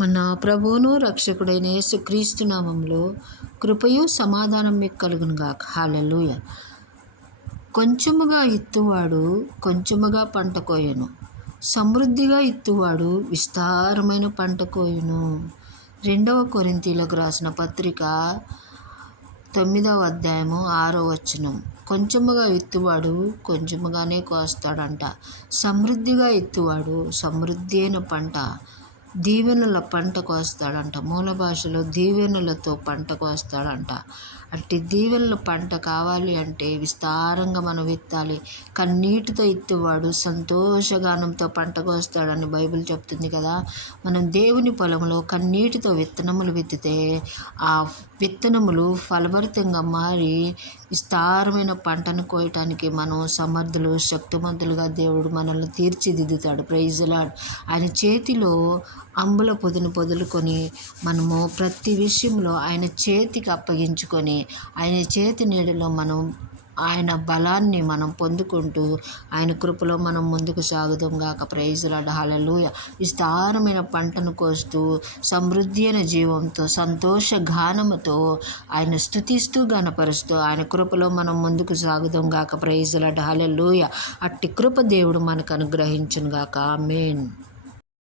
మన ప్రభువును రక్షకుడైన యేసుక్రీస్తు నామంలో కృపయు సమాధానం మీకు కలుగును గాక. హల్లెలూయా. కొంచెముగా ఇత్తువాడు కొంచెముగా పంట కోయను, సమృద్ధిగా ఇత్తువాడు విస్తారమైన పంట కోయును. 2 కొరింథీయులకు రాసిన పత్రిక 9వ అధ్యాయము 6వ వచనం. కొంచెముగా ఇత్తువాడు కొంచెముగానే కోస్తాడంట. సమృద్ధిగా ఇత్తువాడు సమృద్ధి అయిన పంట, దీవెనల పంట కోస్తాడంట. మూల భాషలో దీవెనలతో పంట కోస్తాడంట. అట్టి దీవెనల పంట కావాలి అంటే విస్తారంగా మనం విత్తాలి. కన్నీటితో ఇత్తువాడు సంతోషగానంతో పంట కోస్తాడని బైబిల్ చెప్తుంది కదా. మనం దేవుని పొలంలో కన్నీటితో విత్తనములు విత్తితే ఆ విత్తనములు ఫలభరితంగా మారి విస్తారమైన పంటను కోయటానికి మనం సమర్థులు, శక్తిమంతులుగా దేవుడు మనల్ని తీర్చిదిద్దుతాడు. Praise lord. ఆయన చేతిలో అంబుల పొదును పొదులుకొని మనము ప్రతి విషయంలో ఆయన చేతికి అప్పగించుకొని ఆయన చేతి నీడలో మనం ఆయన బలాన్ని మనం పొందుకుంటూ ఆయన కృపలో మనం ముందుకు సాగుదాం గాక. Praise lord. హల్లెలూయా. విస్తారమైన పంటను కోస్తూ సమృద్ధి అయిన జీవంతో సంతోష గానముతో ఆయన స్తుతిస్తూ గణపరుస్తూ ఆయన కృపలో మనం ముందుకు సాగుదాం గాక. Praise lord. హల్లెలూయా. అట్టి కృప దేవుడు మనకు అనుగ్రహించును గాక. ఆమేన్.